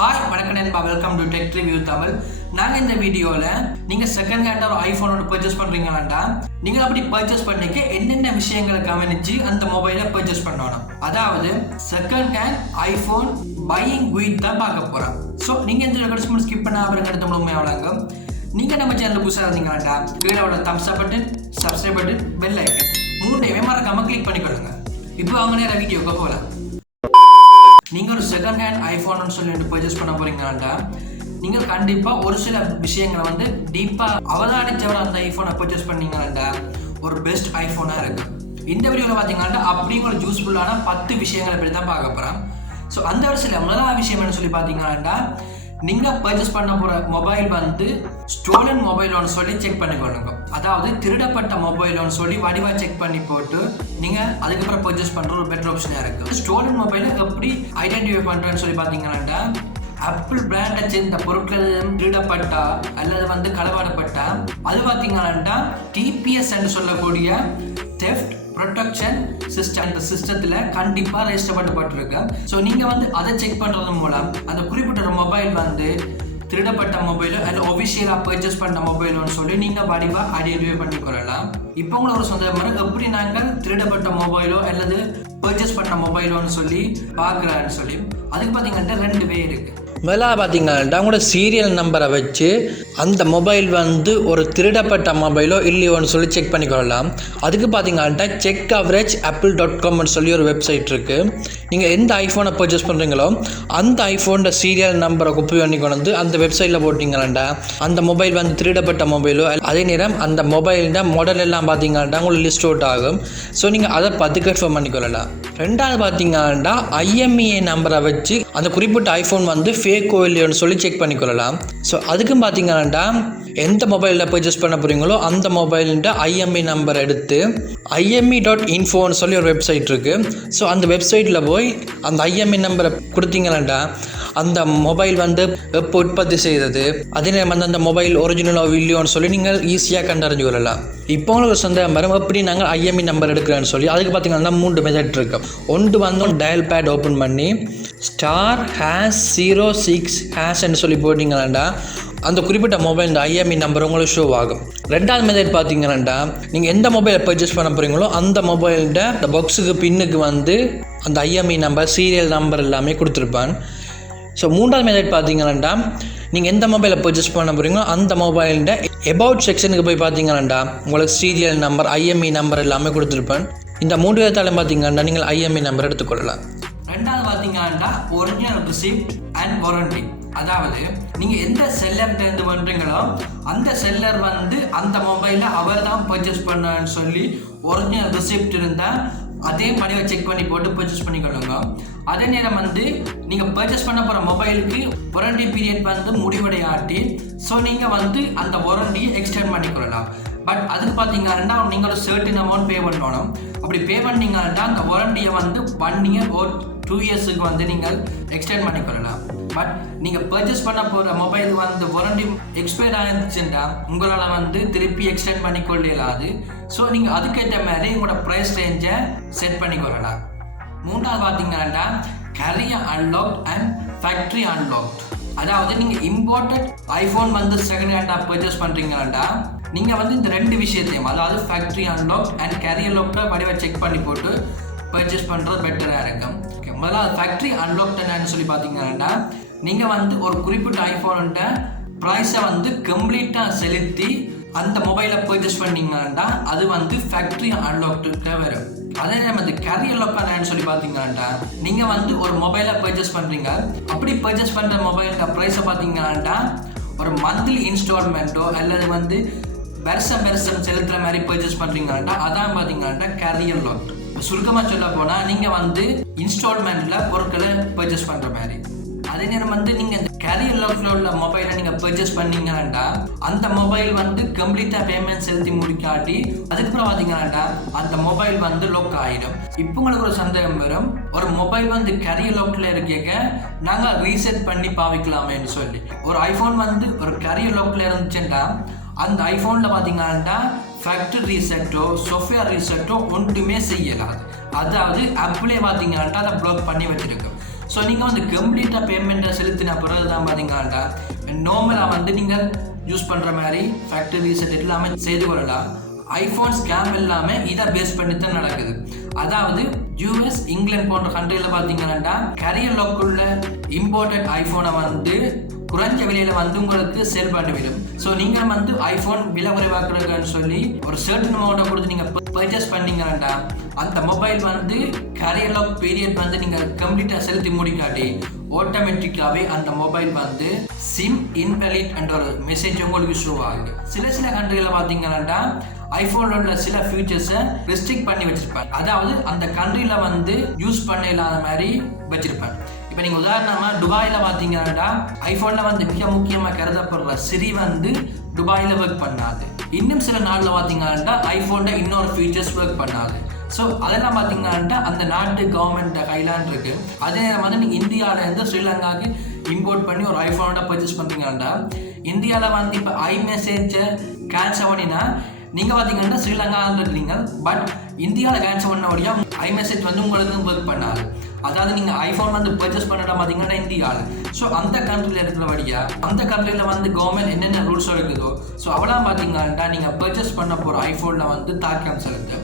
Hi, வணக்கம் நண்பா, welcome to TechReviewTamil. நாங்க இந்த வீடியோல நீங்க செகண்ட் ஹேண்ட் ஒரு ஐபோன் ஒன்று பர்ச்சேஸ் பண்றீங்களாண்டா நீங்க அப்படி பர்ச்சேஸ் பண்ணிக்க என்னென்ன விஷயங்களை கவனிச்சு அந்த மொபைலை பர்ச்சேஸ் பண்ணணும். அதாவது second hand iPhone buying guide தான் பார்க்க போறோம். ஸோ நீங்க இந்த ரெக்கார்ட்ஸ்மெண்ட் ஸ்கிப் பண்ண அவருக்கு அடுத்த முழுமையாக வழங்க. நீங்க நம்ம சேனல் புதுசாக இருந்தீங்களாண்டா கீழே உள்ள thumbs up button, subscribe button, bell icon மூணையுமே மறக்காம கிளிக் பண்ணிக்கொள்ளுங்க. இப்போ அவங்க நேரம் வீடியோக்கு போகலாம். நீங்கள் ஒரு செகண்ட் ஹேண்ட் ஐஃபோன்னு சொல்லிட்டு பர்ச்சேஸ் பண்ண போறீங்களாண்டா நீங்கள் கண்டிப்பாக ஒரு சில விஷயங்களை டீப்பாக அவதானிச்சவரை அந்த ஐஃபோனை பர்ச்சேஸ் பண்ணீங்களாண்டா ஒரு பெஸ்ட் ஐஃபோனாக இருக்கு. இந்த வீடியோவில் பார்த்தீங்கன்னா அப்படியும் ஒரு யூஸ்ஃபுல்லான 10 விஷயங்களை பற்றி தான் பார்க்க போகிறோம். ஸோ அந்த வருஷத்தில் முதலாவது விஷயம் என்ன சொல்லி பார்த்தீங்கன்னாண்டா நீங்கள் பர்ச்சேஸ் பண்ண போகிற மொபைல் ஸ்டோலன் மொபைல்னு சொல்லி செக் பண்ணிக்கொள்ளுங்க. அதாவது திருடப்பட்ட மொபைல்னு சொல்லி வடிவாக செக் பண்ணி போட்டு நீங்கள் அதுக்கப்புறம் பர்ச்சேஸ் பண்ணுற ஒரு பெட்டர் ஆப்ஷனாக இருக்குது. ஸ்டோலன் மொபைலை எப்படி ஐடென்டிஃபை பண்ணுறேன்னு சொல்லி பார்த்தீங்கன்னாண்டா ஆப்பிள் பிராண்டை சேர்ந்த பொருட்கள் திருடப்பட்டா அல்லது களவாடப்பட்டா அது பார்த்தீங்கன்னா டிபிஎஸ் என்று சொல்லக்கூடிய தெஃப்ட் ப்ரொடெக்ஷன் சிஸ்டம் அந்த சிஸ்டத்தில் கண்டிப்பாக ரெஜிஸ்டர் பண்ணப்பட்டிருக்கு. ஸோ நீங்கள் அதை செக் பண்ணுறது மூலம் அந்த குறிப்பிட்ட மொபைல் திருடப்பட்ட மொபைலோ அல்லது ஒஃபிஷியலாக பர்ச்சேஸ் பண்ண மொபைலோன்னு சொல்லி நீங்கள் வடிவாக ஐடென்டிஃபை பண்ணிக்கொள்ளலாம். இப்போ உங்களை ஒரு சொந்த மாதிரி எப்படி நாங்கள் திருடப்பட்ட மொபைலோ அல்லது பர்ச்சேஸ் பண்ண மொபைலோன்னு சொல்லி பார்க்குறான்னு சொல்லி அதுக்கு பார்த்தீங்கன்னா 2 வே இருக்குது. முதலாக பார்த்தீங்கன்னா உங்களோட சீரியல் நம்பரை வச்சு அந்த மொபைல் ஒரு திருடப்பட்ட மொபைலோ இல்லையோன்னு சொல்லி செக் பண்ணிக்கொள்ளலாம். அதுக்கு பார்த்தீங்கன்னா checkcoverage.apple.com சொல்லி ஒரு வெப்சைட் இருக்குது. நீங்கள் எந்த ஐஃபோனை பர்ச்சேஸ் பண்ணுறீங்களோ அந்த ஐஃபோனோட சீரியல் நம்பரை காப்பி பண்ணி கொண்டு அந்த வெப்சைட்டில் போட்டிங்களாண்டா அந்த மொபைல் திருடப்பட்ட மொபைலோ அதே நேரம் அந்த மொபைலோட மாடல் எல்லாம் பார்த்தீங்கன்னா உங்களுக்கு லிஸ்ட் அவுட் ஆகும். ஸோ நீங்கள் அதை பார்த்து கன்ஃபார்ம் பண்ணிக்கொள்ளலாம். ரெண்டாவது பார்த்தீங்கன்னா IMEI நம்பரை வச்சு அந்த குறிப்பிட்ட ஐஃபோன் ஃபேக்கோ இல்லையோன்னு சொல்லி செக் பண்ணிக்கொள்ளலாம். ஸோ அதுக்கும் பார்த்தீங்கன்னா எந்த மொபைலில் பர்ச்சேஸ் பண்ண போகிறீங்களோ அந்த மொபைலில் IMEI நம்பர் எடுத்து imei.info சொல்லி ஒரு வெப்சைட் இருக்குது. ஸோ அந்த வெப்சைட்டில் போய் அந்த IMEI நம்பரை கொடுத்தீங்களாண்டா அந்த மொபைல் எப்போ உற்பத்தி செய்தது அதே நேரம் அந்த மொபைல் ஒரிஜினலோ இல்லையோன்னு சொல்லி நீங்கள் ஈஸியாக கண்டறிஞ்சு கொள்ளலாம். இப்போ உங்களுக்கு சொந்த மரம் எப்படி நாங்கள் IMEI நம்பர் எடுக்கிறேன்னு சொல்லி அதுக்கு பார்த்தீங்கன்னா 3 மெத்தட் இருக்கு. ஒன்று டயல் பேட் ஓப்பன் பண்ணி *#06# சொல்லி போட்டிங்களாண்டா அந்த குறிப்பிட்ட மொபைல் இந்த IMEI நம்பர் உங்களுக்கு ஷோ ஆகும். ரெண்டாவது மெத்தட் பார்த்தீங்கன்னா நீங்கள் எந்த மொபைலை பர்ச்சேஸ் பண்ண போகிறீங்களோ அந்த மொபைலோட இந்த பாக்ஸுக்கு பின்னுக்கு அந்த IMEI நம்பர் சீரியல் நம்பர் எல்லாமே கொடுத்துருப்பான். ஸோ மூன்றாவது மெத்தட் பார்த்தீங்கன்னா நீங்கள் எந்த மொபைலை பர்ச்சேஸ் பண்ண போகிறீங்களோ அந்த மொபைலோட அபவுட் செக்ஷனுக்கு போய் பார்த்தீங்கன்னா உங்களுக்கு சீரியல் நம்பர் IMEI நம்பர் எல்லாமே கொடுத்துருப்பேன். இந்த 3 விதத்தாலும் பார்த்தீங்கன்னா நீங்கள் IMEI நம்பர் எடுத்துக்கொள்ளலாம். ரெண்டாவது பார்த்தீங்கன்னா ஒரிஜினல் ரிசிப்ட் அண்ட் வாரண்டி. அதாவது நீங்கள் எந்த செல்லர்கிட்ட இருந்து பண்ணுறீங்களோ அந்த செல்லர் அந்த மொபைலை அவர் தான் பர்ச்சேஸ் பண்ணான்னு சொல்லி ஒரிஜினல் ரிசிப்ட் இருந்தால் அதே மாதிரியை செக் பண்ணி போட்டு பர்ச்சேஸ் பண்ணிக்கொள்ளுங்க. அதே நேரம் நீங்கள் பர்ச்சேஸ் பண்ண போகிற மொபைலுக்கு வாரண்டி பீரியட் முடிவடையாட்டி ஸோ நீங்கள் அந்த வாரண்டியை எக்ஸ்டெண்ட் பண்ணிக்கொள்ளலாம். பட் அதுக்கு பார்த்தீங்கன்னா நீங்கள் ஒரு சர்டன் அமௌண்ட் பே பண்ணணும். அப்படி பே பண்ணீங்கன்னா அந்த வாரண்டியை 1 year or 2 yearsக்கு நீங்கள் எக்ஸ்டெண்ட் பண்ணிக்கொள்ளலாம். பட் நீங்கள் பர்ச்சேஸ் பண்ண போகிற மொபைல் வாரண்டி எக்ஸ்பயர் ஆகிருச்சுன்னா உங்களால் திருப்பி எக்ஸ்டெண்ட் பண்ணிக்கொள்ள இயலாது. ஸோ நீங்கள் அதுக்கேற்ற மாதிரி உங்களோட ப்ரைஸ் ரேஞ்சை செட் பண்ணிக்கொள்ளலாம். மூன்றாவது பார்த்தீங்கன்னா carrier unlocked and factory unlocked. அதாவது நீங்கள் இம்போர்ட்டட் ஐஃபோன் செகண்ட் ஹேண்டாக பர்ச்சேஸ் பண்ணுறீங்கன்னா நீங்கள் இந்த 2 விஷயத்தையும் அதாவது ஃபேக்ட்ரி அன்லாக்ட் அண்ட் கேரியர் லாக்டை வடிவாக செக் பண்ணி போட்டு பர்ச்சேஸ் பண்ணுறது பெட்டராக இருக்கும். முதல்ல ஃபேக்ட்ரி அன்லாக்ட் என்னன்னு சொல்லி பார்த்தீங்கன்னா நீங்கள் ஒரு குறிப்பிட்ட ஐஃபோன்கிட்ட ப்ரைஸை கம்ப்ளீட்டாக செலுத்தி அந்த மொபைலை பர்ச்சேஸ் பண்ணீங்கன்னா அது ஃபேக்ட்ரி அன்லாக்டுக்கு வரும். அதே நேரம் கேரியர் லாக் என்னன்னு சொல்லி பார்த்தீங்கன்னா நீங்கள் ஒரு மொபைலை பர்ச்சேஸ் பண்ணுறீங்க. அப்படி பர்ச்சேஸ் பண்ணுற மொபைலோட ப்ரைஸை பார்த்தீங்கன்னா ஒரு மந்த்லி இன்ஸ்டால்மெண்ட்டோ அல்லது வருஷம் செலுத்துகிற மாதிரி பர்ச்சேஸ் பண்ணுறீங்கன்னா அதான் பார்த்தீங்கன்னா கேரியர் லாக். சுருக்கமாக சொல்ல போனால் நீங்கள் இன்ஸ்டால்மெண்ட்டில் பொருட்களை பர்ச்சேஸ் பண்ணுற மாதிரி. அதே நேரம் நீங்கள் இந்த கேரியர் லாக்ல உள்ள மொபைலை நீங்கள் பர்ச்சேஸ் பண்ணீங்கன்னா அந்த மொபைல் கம்ப்ளீட்டாக பேமெண்ட் செலுத்தி முடிக்காட்டி அதுக்கப்புறம் பார்த்தீங்கன்னா அந்த மொபைல் லாக் ஆகிடும். இப்போ உங்களுக்கு ஒரு சந்தேகம் வரும், ஒரு மொபைல் கேரியர் லாக்ல இருக்க நாங்கள் ரீசெட் பண்ணி பாவிக்கலாமேன்னு சொல்லி. ஒரு ஐஃபோன் ஒரு கேரியர் லாக்ல இருந்துச்சுன்னா அந்த ஐஃபோனில் பார்த்தீங்கன்னா ஃபேக்டரி ரீசெட்டோ சாஃப்ட்வேர் ரீசெட்டோ ஒன்றுமே செய்யலாது. அதாவது ஆப்பிளே பார்த்தீங்கன்னா அதை ப்ளாக் பண்ணி வச்சிருக்கு. ஸோ நீங்கள் வந்து கம்ப்ளீட்டாக பேமெண்ட்டை செலுத்தின பிறகு தான் பார்த்தீங்கன்னா நார்மலாக வந்து நீங்கள் யூஸ் பண்ணுற மாதிரி ஃபேக்டரி ரீசெட் எல்லாமே செய்து கொள்ளலாம். ஐஃபோன் ஸ்கேம் எல்லாமே இதை பேஸ் பண்ணி தான் நடக்குது. அதாவது யூஎஸ், இங்கிலாந்து போன்ற கண்ட்ரியில் பார்த்தீங்கன்னா கேரியர் லாக்குள்ள இம்போர்ட்டட் ஐஃபோனை வந்து குறைஞ்ச விலையில வந்து உங்களுக்கு சேல் பண்ணிவிடும். ஸோ நீங்கள் வந்து ஐஃபோன் விலை குறைவாக்குறதுன்னு சொல்லி ஒரு சர்டன் அமௌண்ட்டை கொடுத்து நீங்கள் பர்ச்சேஸ் பண்ணீங்கன்னா அந்த மொபைல் வந்து கேரியர் லாக் பீரியட் வந்து நீங்கள் கம்ப்ளீட்டாக செலுத்தி முடிக்காட்டி ஆட்டோமேட்டிக்காகவே அந்த மொபைல் வந்து சிம் இன்வேலிட் என்ற ஒரு மெசேஜ் உங்களுக்கு ஷோ ஆகுது. சில கண்ட்ரியில் பார்த்தீங்கன்னா ஐஃபோனில் உள்ள சில ஃபீச்சர்ஸை ரெஸ்ட்ரிக்ட் பண்ணி வச்சிருப்பாங்க. அதாவது அந்த கண்ட்ரியில் வந்து யூஸ் பண்ண இல்லாத மாதிரி வச்சிருப்பாங்க. இப்போ நீங்கள் உதாரணமாக துபாயில் பார்த்தீங்கன்னா ஐஃபோனில் வந்து மிக முக்கியமாக கருதப்படுற சிரி வந்து துபாயில் ஒர்க் பண்ணாது. இன்னும் சில நாளில் பார்த்தீங்கன்னா ஐஃபோனில் இன்னொரு ஃபீச்சர்ஸ் ஒர்க் பண்ணாது. ஸோ அதெல்லாம் பார்த்தீங்கன்னா அந்த நாட்டு கவர்மெண்ட் கையிலான் இருக்கு. அதே நேரம் வந்து நீங்கள் இந்தியாவிலேருந்து ஸ்ரீலங்காவுக்கு இம்போர்ட் பண்ணி ஒரு ஐஃபோனோட பர்ச்சேஸ் பண்ணுறீங்கன்னா இந்தியாவில் வந்து இப்போ ஐமெசேஜை கேன்சல் பண்ணினா நீங்கள் பார்த்தீங்கன்னா ஸ்ரீலங்காவில் இருக்கிறீங்க, பட் இந்தியாவில் கேன்சல் பண்ணபடியாக ஐமெசேஜ் வந்து உங்களுக்கு ஒர்க் பண்ணாது. அதாவது நீங்கள் ஐஃபோன் வந்து பர்ச்சேஸ் பண்ணிட்டா பார்த்தீங்கன்னா இந்தியாவில். ஸோ அந்த கண்ட்ரியில் இருக்கிறபடியா அந்த கண்ட்ரியில் வந்து கவர்மெண்ட் என்னென்ன ரூல்ஸ் இருக்குதோ ஸோ அவெல்லாம் பார்த்தீங்கன்னா நீங்கள் பர்ச்சேஸ் பண்ண போகிற ஐஃபோனில் வந்து தாக்கம் செலுத்து.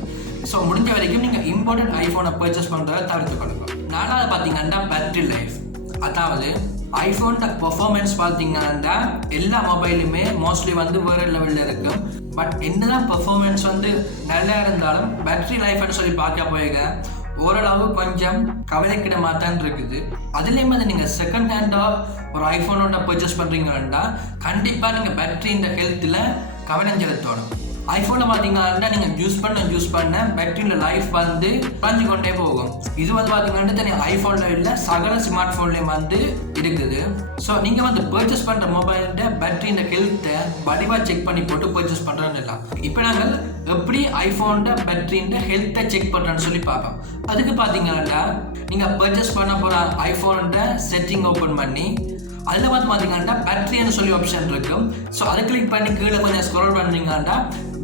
ஸோ முடிஞ்ச வரைக்கும் நீங்கள் இம்போர்ட்டட் ஐஃபோனை பர்ச்சேஸ் பண்ணுறதை தவிர்த்து கொள்ளுங்க. நாலாவது பார்த்தீங்கன்னா பேட்டரி லைஃப். அதாவது ஐஃபோனோட பெர்ஃபார்மன்ஸ் பார்த்தீங்கன்னா எல்லா மொபைலுமே மோஸ்ட்லி வந்து வேறு லெவலில் இருக்கும். பட் என்னதான் பெர்ஃபார்மன்ஸ் வந்து நல்லா இருந்தாலும் பேட்டரி லைஃப்னு சொல்லி பார்க்க போயிருக்க ஓரளவு கொஞ்சம் கவலைக்கிடமாக தான் இருக்குது. அதுலேயும் வந்து நீங்கள் செகண்ட் ஹேண்டாக ஒரு ஐஃபோனோட பர்ச்சேஸ் பண்ணுறீங்கன்னா கண்டிப்பாக நீங்கள் பேட்டரி இந்த ஹெல்த்தில் கவனம் செலுத்தணும். ஐஃபோனில் பார்த்தீங்கன்னா நீங்கள் யூஸ் பண்ண பேட்டரியில் லைஃப் வந்து குறைஞ்சு கொண்டே போகும். இது வந்து பார்த்தீங்கன்னா தனி ஐஃபோனில் இல்லை சகல ஸ்மார்ட் ஃபோன்லேயும் வந்து இருக்குது. ஸோ நீங்கள் வந்து பர்ச்சேஸ் பண்ணுற மொபைலோட பேட்டரியோட ஹெல்த்தை வடிவாக செக் பண்ணி போட்டு பர்ச்சேஸ் பண்ணுறோன்னு இல்லை. இப்போ நாங்கள் எப்படி ஐஃபோனோட பேட்டரியோட ஹெல்த்தை செக் பண்ணுறோன்னு சொல்லி பார்ப்போம். அதுக்கு பார்த்தீங்கன்னா நீங்கள் பர்ச்சேஸ் பண்ண போகிற ஐஃபோனோட செட்டிங் ஓப்பன் பண்ணி அதில் வந்து பார்த்தீங்கன்னா பேட்டரின்னு சொல்லி ஆப்ஷன் இருக்கும். ஸோ அதை கிளிக் பண்ணி கீழே கொஞ்சம் ஸ்க்ரோல் பண்ணீங்கன்னா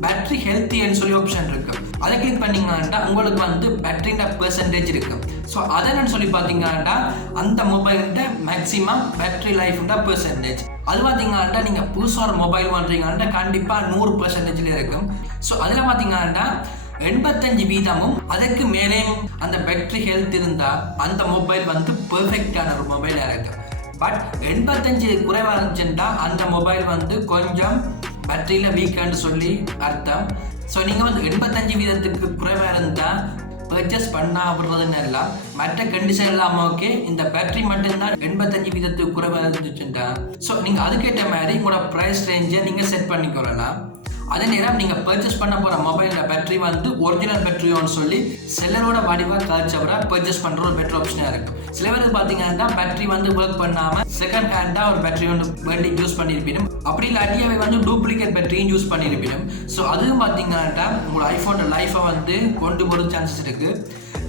பேட்டரி ஹெல்த்தின்னு சொல்லி ஆப்ஷன் இருக்கும். அதை கிளிக் பண்ணீங்கன்னா உங்களுக்கு வந்து பேட்டரியோட பெர்சன்டேஜ் இருக்கும். ஸோ அதன்னு சொல்லி பார்த்தீங்கன்னா அந்த மொபைலோட மேக்ஸிமம் பேட்டரி லைஃபோட பெர்சன்டேஜ் அது பார்த்தீங்கன்னா நீங்கள் புதுசாக ஒரு மொபைல் வாங்குறீங்கன்னா கண்டிப்பாக 100% இருக்கும். ஸோ அதில் பார்த்தீங்கன்னா 85% அதுக்கு மேலேயும் அந்த பேட்டரி ஹெல்த் இருந்தால் அந்த மொபைல் வந்து பெர்ஃபெக்டான ஒரு மொபைலாக இருக்கும். பட் 85 குறைவாக இருந்துச்சுன்னா அந்த மொபைல் வந்து கொஞ்சம் பேட்டரியில் வீக்கான்னு சொல்லி அர்த்தம். ஸோ நீங்கள் வந்து 85% குறைவாக இருந்தால் பர்ச்சேஸ் பண்ணாடுறதுன்னு எல்லாம் மற்ற கண்டிஷன் இல்லாமல் ஓகே இந்த பேட்டரி மட்டும்தான் 85% குறைவாக இருந்துச்சுன்னா ஸோ நீங்கள் அதுக்கேற்ற மாதிரி உங்களோட ப்ரைஸ் ரேஞ்சை நீங்கள் செட் பண்ணிக்கொள்ளலாம். அதே நேரம் நீங்கள் பர்ச்சேஸ் பண்ண போகிற மொபைலோட பேட்டரி வந்து ஒரிஜினல் பேட்டரியோன்னு சொல்லி செல்லரோட வடிவாக காய்ச்சவரை பர்ச்சேஸ் பண்ணுற ஒரு பெட்டர் ஆப்ஷனாக இருக்கும். சில பேருக்கு பார்த்தீங்கன்னா பேட்டரி வந்து ஒர்க் பண்ணாமல் செகண்ட் ஹேண்டாக ஒரு பேட்டரி வந்து வேண்டி யூஸ் பண்ணியிருப்பிடும். அப்படி இல்லாட்டியாவே வந்து டூப்ளிகேட் பேட்டரியும் யூஸ் பண்ணியிருப்பிடும். ஸோ அதுவும் பார்த்தீங்கன்னா உங்களோட ஐஃபோனோட லைஃபை வந்து கொண்டு போகிற சான்சஸ் இருக்குது.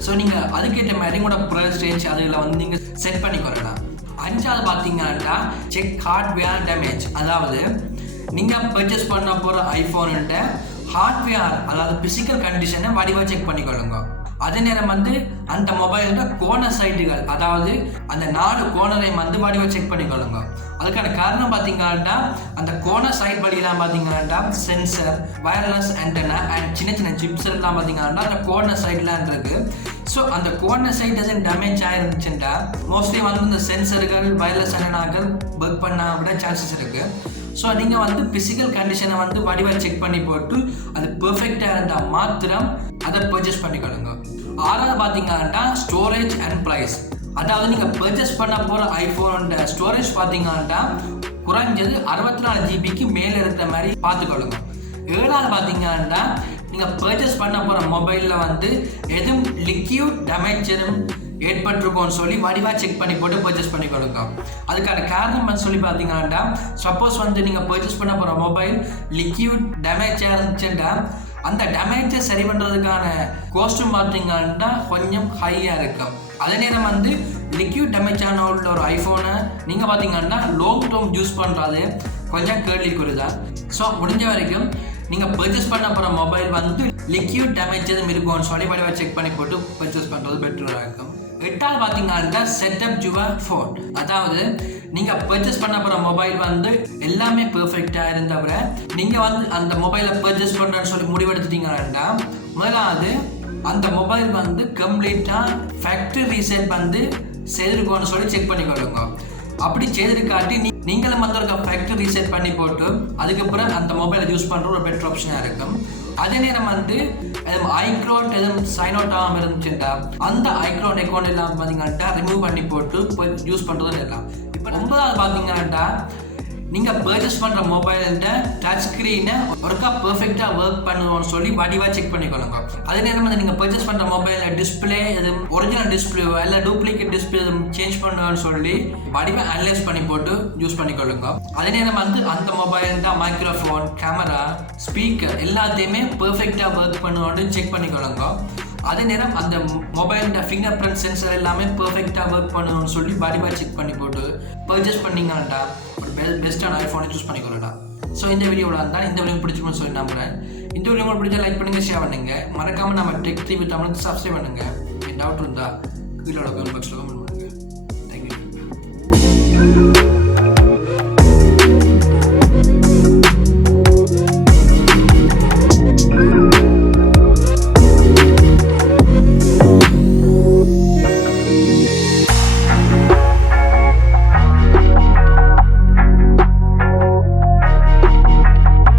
ஸோ நீங்கள் அதுக்கேற்ற மாதிரி உங்களோட ப்ரைஸ் ரேஞ்ச் அதில் வந்து நீங்கள் செட் பண்ணிக்கொள்ளலாம். 5வது பார்த்தீங்கன்னா செக் ஹார்ட்வேர் டேமேஜ். அதாவது நீங்கள் பர்ச்சேஸ் பண்ண போகிற ஐஃபோனோட ஹார்ட்வேர் அதாவது பிசிக்கல் கண்டிஷனை வடிவாக செக் பண்ணிக்கொள்ளுங்க. அதே நேரம் வந்து அந்த மொபைலோட கோனர் சைடுகள் அதாவது அந்த 4 கோனரையும் வந்து வடிவாக செக் பண்ணிக்கொள்ளுங்க. அதுக்கான காரணம் பார்த்தீங்கன்னா அந்த கோனர் சைட் வழியெல்லாம் பார்த்தீங்கன்னா சென்சர், வயர்லெஸ் ஆண்டனா அண்ட் சின்ன சிப்ஸ் எல்லாம் பார்த்தீங்கன்னா அந்த கோனர் சைட்லாம் இருக்கு. ஸோ அந்த கோனர் சைட் எதுவும் டேமேஜ் ஆயிருந்துச்சுன்னா மோஸ்ட்லி வந்து இந்த சென்சர்கள், வயர்லெஸ் ஆண்டனாக்கள் ஒர்க் பண்ண விட சான்சஸ் இருக்குது. ஸோ நீங்கள் வந்து பிசிக்கல் கண்டிஷனை வந்து வடிவாக செக் பண்ணி போட்டு அது பெர்ஃபெக்டாக இருந்தால் மாத்திரம் அதை பர்ச்சேஸ் பண்ணிக்கொள்ளுங்க. 6வது பார்த்தீங்கன்னா ஸ்டோரேஜ் அண்ட் ப்ரைஸ். அதாவது நீங்கள் பர்ச்சேஸ் பண்ண போகிற ஐஃபோனோட ஸ்டோரேஜ் பார்த்தீங்கன்னா குறைஞ்சது 64 GB மேலே இருக்கிற மாதிரி பார்த்துக்கொள்ளுங்க. 7வது பார்த்தீங்கன்னா நீங்கள் பர்ச்சேஸ் பண்ண போகிற மொபைலில் வந்து எதுவும் லிக்யூட் டேமேஜரும் ஏற்பட்டிருக்கோன்னு சொல்லி வடிவாக செக் பண்ணி போட்டு பர்ச்சேஸ் பண்ணிக்கொடுங்க. அதுக்கான காரணம் சொல்லி பார்த்தீங்கன்னா சப்போஸ் வந்து நீங்கள் பர்ச்சேஸ் பண்ண போகிற மொபைல் லிக்யூட் டேமேஜாக இருந்துச்சுன்னா அந்த டேமேஜை சரி பண்ணுறதுக்கான காஸ்ட்டும் பார்த்தீங்கன்னா கொஞ்சம் ஹையாக இருக்கும். அதே நேரம் வந்து லிக்யூட் டேமேஜான உள்ள ஒரு ஐஃபோனை நீங்கள் பார்த்தீங்கன்னா லாங் டேர்ம் யூஸ் பண்ணுறது கொஞ்சம் கேள்விக்குறிதான். ஸோ முடிஞ்ச வரைக்கும் நீங்கள் பர்ச்சேஸ் பண்ண போகிற மொபைல் வந்து லிக்யூட் டேமேஜ் எதுவும் இருக்கும்னு சொல்லி வடிவாக செக் பண்ணி போட்டு பர்ச்சேஸ் பண்ணுறது பெட்டராக இருக்கும். எட்டாவது பார்த்தீங்கன்னா செட்டப் யுவர் ஃபோன். அதாவது நீங்கள் பர்ச்சேஸ் பண்ண போகிற மொபைல் வந்து எல்லாமே பெர்ஃபெக்டாக இருந்தவர நீங்கள் வந்து அந்த மொபைலை பர்ச்சேஸ் பண்ணுறேன்னு சொல்லி முடிவெடுத்துட்டீங்கன்னா முதலாவது அந்த மொபைல் வந்து கம்ப்ளீட்டாக ஃபேக்ட்ரி ரீசெட் வந்து செய்திருக்கோன்னு சொல்லி செக் பண்ணிக்கொள்ளுங்க. அப்படி செய்திருக்காட்டி நீங்களும் வந்து ஒரு ஃபேக்ட்ரி ரீசெட் பண்ணி போட்டு அதுக்கப்புறம் அந்த மொபைலை யூஸ் பண்ணுற ஒரு பெட்டர் ஆப்ஷனாக இருக்கும். அதே நேரம் வந்து ஐக்ளவுட் எதுவும் சைன் அவுட் ஆகாமல் இருந்துச்சுட்டா அந்த ஐக்ளவுட் அக்கௌண்ட் எல்லாம் பார்த்தீங்கன்னா ரிமூவ் பண்ணி போட்டு யூஸ் பண்ணுறதும் எல்லாம். இப்போ 9வது பார்த்தீங்கன்னா நீங்கள் பர்ச்சேஸ் பண்ணுற மொபைல்கிட்ட டச் ஸ்க்ரீனை ஒருக்கா பெர்ஃபெக்டாக ஒர்க் பண்ணுவோன்னு சொல்லி வடிவாக செக் பண்ணிக்கொள்ளுங்க. அதே நேரம் வந்து நீங்கள் பர்ச்சேஸ் பண்ணுற மொபைலில் டிஸ்பிளே எதுவும் ஒரிஜினல் டிஸ்பிளேயோ இல்லை டூப்ளிகேட் டிஸ்பிளே எதுவும் சேஞ்ச் பண்ணுவோன்னு சொல்லி வடிவாக அனலைஸ் பண்ணி போட்டு யூஸ் பண்ணிக்கொள்ளுங்க. அதே நேரம் வந்து அந்த மொபைல் தான் மைக்ரோஃபோன், கேமரா, ஸ்பீக்கர் எல்லாத்தையுமே பெர்ஃபெக்டாக ஒர்க் பண்ணுவோன்னு செக் பண்ணிக்கொள்ளுங்க. அதே நேரம் அந்த மொபைலோட ஃபிங்கர் பிரிண்ட் சென்சர் எல்லாமே பெர்ஃபெக்டாக ஒர்க் பண்ணணும்னு சொல்லி வடிவாக செக் பண்ணி போட்டு பர்ச்சேஸ் பண்ணிங்கன்னா ஒரு பெஸ்ட்டான ஐஃபோனை சூஸ் பண்ணிக்கொள்ளலாம். ஸோ இந்த வீடியோவில் இருந்தால் இந்த வீடியோ பிடிச்சிருக்குன்னு சொல்லி நம்புகிறேன். இந்த வீடியோ உங்களுக்கு பிடிச்சா லைக் பண்ணுங்கள், ஷேர் பண்ணுங்கள். மறக்காமல் நம்ம டெக் ரிவ்யூ தமிழுக்கு சப்ஸ்கிரைப் பண்ணுங்கள். டவுட் இருந்தால் கீழே கமெண்ட் பாக்ஸில் கமெண்ட் பண்ணுங்கள்.